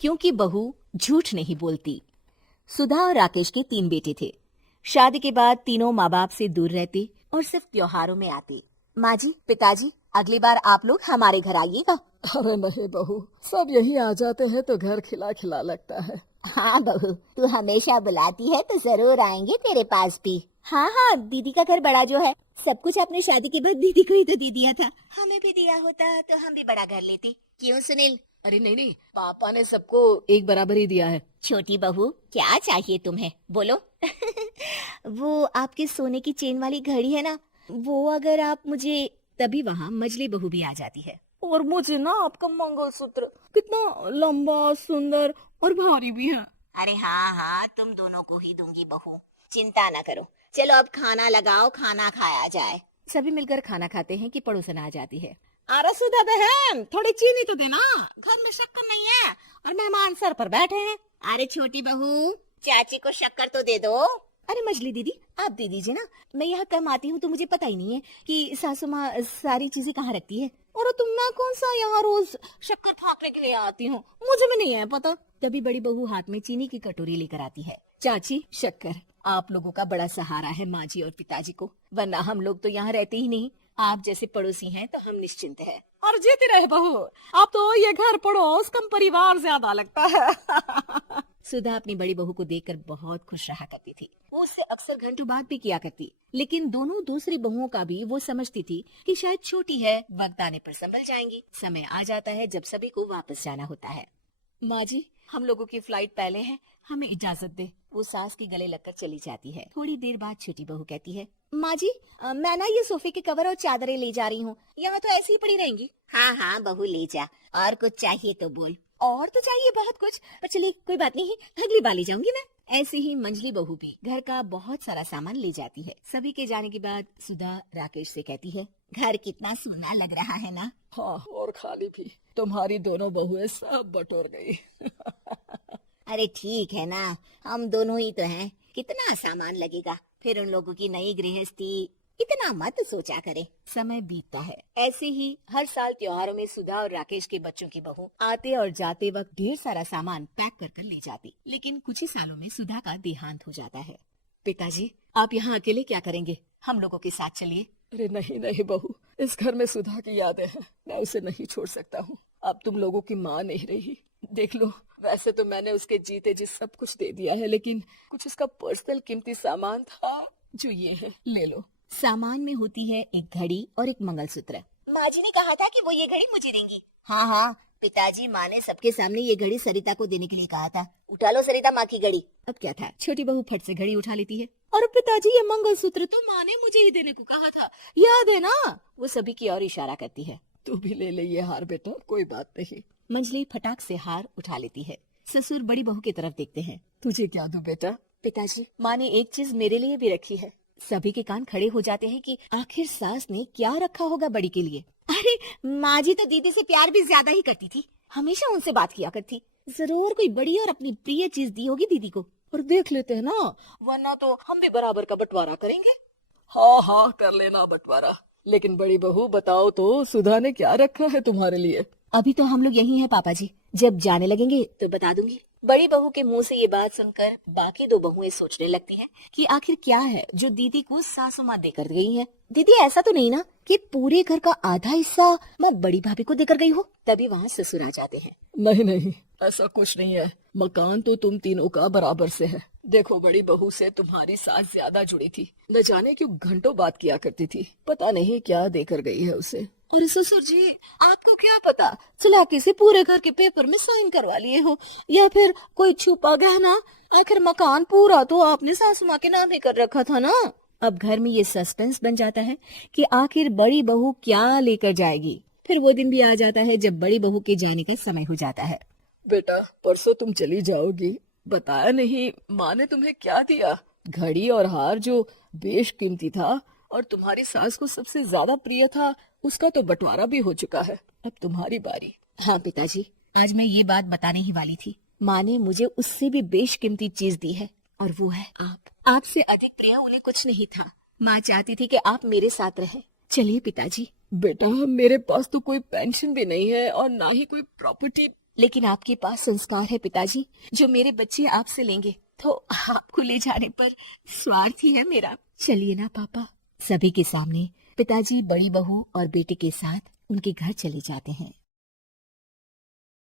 क्योंकि बहू झूठ नहीं बोलती। सुधा और राकेश के 3 बेटे थे। शादी के बाद तीनों माँ बाप से दूर रहते और सिर्फ त्योहारों में आते। माँ जी, पिताजी, अगली बार आप लोग हमारे घर आइएगा। अरे नहीं बहू, सब यही आ जाते हैं तो घर खिला खिला लगता है। हाँ बहू, तू हमेशा बुलाती है तो जरूर आएंगे तेरे पास भी। हाँ हाँ, दीदी का घर बड़ा जो है, सब कुछ अपने शादी के बाद दीदी को ही तो दे दिया था। हमें भी दिया होता तो हम भी बड़ा घर लेती। क्यों सुनील? अरे नहीं, पापा ने सबको एक बराबर ही दिया है। छोटी बहू, क्या चाहिए तुम्हें, बोलो। वो आपके सोने की चेन वाली घड़ी है ना, वो अगर आप मुझे, तभी वहाँ मजली बहू भी आ जाती है। और मुझे ना आपका मंगलसूत्र कितना लंबा, सुंदर और भारी भी है। अरे हाँ हाँ, तुम दोनों को ही दूंगी बहू, चिंता न करो। चलो अब खाना लगाओ, खाना खाया जाए। सभी मिलकर खाना खाते हैं कि पड़ोसन आ जाती है। अरे सुधा बहन, थोड़ी चीनी तो देना, घर में शक्कर नहीं है और मेहमान सर पर बैठे हैं। अरे छोटी बहू, चाची को शक्कर तो दे दो। अरे मजली दीदी, आप दे दीजिए ना, मैं यहाँ कम आती हूँ तो मुझे पता ही नहीं है कि सासू माँ सारी चीजें कहाँ रखती है। और तुम ना कौन सा यहाँ रोज शक्कर फाकने के लिए आती हो, मुझे भी नहीं है पता। तभी बड़ी बहू हाथ में चीनी की कटोरी लेकर आती है। चाची, शक्कर आप लोगों का बड़ा सहारा है माँ जी और पिताजी को, वरना हम लोग तो यहाँ रहते ही नहीं। आप जैसे पड़ोसी हैं तो हम निश्चिंत हैं। और जीती रहे बहू, अब तो ये घर पड़ोस कम परिवार ज्यादा लगता है। सुधा अपनी बड़ी बहू को देखकर बहुत खुश रहा करती थी। वो उससे अक्सर घंटों बात भी किया करती, लेकिन दोनों दूसरी बहुओं का भी वो समझती थी कि शायद छोटी है, वक्त आने पर संभल जाएंगी। समय आ जाता है जब सभी को वापस जाना होता है। माँ जी, हम लोगों की फ्लाइट पहले है, हमें इजाजत दे। वो सास के गले लगकर चली जाती है। थोड़ी देर बाद छोटी बहू कहती है, माँ जी, मैं ना ये सोफे के कवर और चादरें ले जा रही हूँ, यहाँ तो ऐसी ही पड़ी रहेंगी। हाँ हाँ बहू, ले जा। और कुछ चाहिए तो बोल। और तो चाहिए बहुत कुछ, पर चलिए कोई बात नहीं, अगली बार ले जाऊंगी मैं। ऐसे ही मंजली बहू भी घर का बहुत सारा सामान ले जाती है। सभी के जाने के बाद सुधा राकेश से कहती है, घर कितना सूना लग रहा है ना। हाँ, और खाली भी। तुम्हारी दोनों बहुएं सब बटोर गई। अरे ठीक है ना, हम दोनों ही तो हैं, कितना सामान लगेगा। फिर उन लोगों की नई गृहस्थी, इतना मत सोचा करे। समय बीतता है। ऐसे ही हर साल त्योहारों में सुधा और राकेश के बच्चों की बहू आते और जाते वक्त ढेर सारा सामान पैक कर कर ले जाती। लेकिन कुछ ही सालों में सुधा का देहांत हो जाता है। पिताजी, आप यहाँ अकेले क्या करेंगे, हम लोगों के साथ चलिए। अरे नहीं बहू, इस घर में सुधा की यादें हैं, मैं उसे नहीं छोड़ सकता हूँ। अब तुम लोगों की माँ नहीं रही। देख लो, वैसे तो मैंने उसके जीते जी सब कुछ दे दिया है, लेकिन कुछ उसका पर्सनल कीमती सामान था जो ये है, ले लो। सामान में होती है एक घड़ी और एक मंगलसूत्र। माँ जी ने कहा था कि वो ये घड़ी मुझे देंगी। हाँ हाँ, पिताजी, माँ ने सबके सामने ये घड़ी सरिता को देने के लिए कहा था। उठा लो सरिता माँ की घड़ी। अब क्या था, छोटी बहू फट से घड़ी उठा लेती है। और पिताजी, ये मंगलसूत्र तो माँ ने मुझे ही देने को कहा था, याद है ना। वो सभी की ओर इशारा करती है। तू भी ले ले ये हार बेटा, कोई बात नहीं। मंजली फटाक से हार उठा लेती है। ससुर बड़ी बहू की तरफ देखते हैं। तुझे क्या दूं बेटा? पिताजी, माँ ने एक चीज मेरे लिए भी रखी है। सभी के कान खड़े हो जाते हैं कि आखिर सास ने क्या रखा होगा बड़ी के लिए। अरे माँ जी तो दीदी से प्यार भी ज्यादा ही करती थी, हमेशा उनसे बात किया करती। जरूर कोई बड़ी और अपनी प्रिय चीज दी होगी दीदी को। और देख लेते हैं ना, वरना तो हम भी बराबर का बंटवारा करेंगे। हाँ, कर लेना बंटवारा। लेकिन बड़ी बहू, बताओ तो, सुधा ने क्या रखा है तुम्हारे लिए? अभी तो हम लोग यही हैं पापा जी, जब जाने लगेंगे तो बता दूंगी। बड़ी बहू के मुंह से ये बात सुनकर बाकी दो बहुएं सोचने लगती हैं कि आखिर क्या है जो दीदी को सासू माँ देकर गई है। दीदी, ऐसा तो नहीं ना कि पूरे घर का आधा हिस्सा मैं बड़ी भाभी को देकर गई हो। तभी वहाँ ससुर आ जाते हैं। नहीं, ऐसा कुछ नहीं है। मकान तो तुम तीनों का बराबर से है। देखो, बड़ी बहू से तुम्हारी सास ज्यादा जुड़ी थी, न जाने क्यों घंटों बात किया करती थी। पता नहीं क्या देकर गई है उसे। अरे ससुर जी, आपको क्या पता, चलाकी से पूरे घर के पेपर में साइन करवा लिए हो, या फिर कोई छुपा गहना। आखिर मकान पूरा तो आपने सासू माँ के नाम ही कर रखा था ना। अब घर में ये सस्पेंस बन जाता है कि आखिर बड़ी बहू क्या लेकर जाएगी। फिर वो दिन भी आ जाता है जब बड़ी बहू के जाने का समय हो जाता है। बेटा, परसों तुम चली जाओगी, बताया नहीं माँ ने तुम्हें क्या दिया? घड़ी और हार जो बेशकीमती था और तुम्हारी सास को सबसे ज्यादा प्रिय था, उसका तो बंटवारा भी हो चुका है। अब तुम्हारी बारी। हाँ पिताजी, आज मैं ये बात बताने ही वाली थी। माँ ने मुझे उससे भी बेशकीमती चीज दी है, और वो है आप। आपसे अधिक प्रिय उन्हें कुछ नहीं था। माँ चाहती थी कि आप मेरे साथ रहे। चलिए पिताजी। बेटा, मेरे पास तो कोई पेंशन भी नहीं है और ना ही कोई प्रॉपर्टी, लेकिन आपके पास संस्कार है पिताजी, जो मेरे बच्चे आपसे लेंगे, तो आपको ले जाने पर स्वार्थ ही है मेरा। चलिए ना पापा। सभी के सामने पिताजी बड़ी बहू और बेटे के साथ उनके घर चले जाते हैं।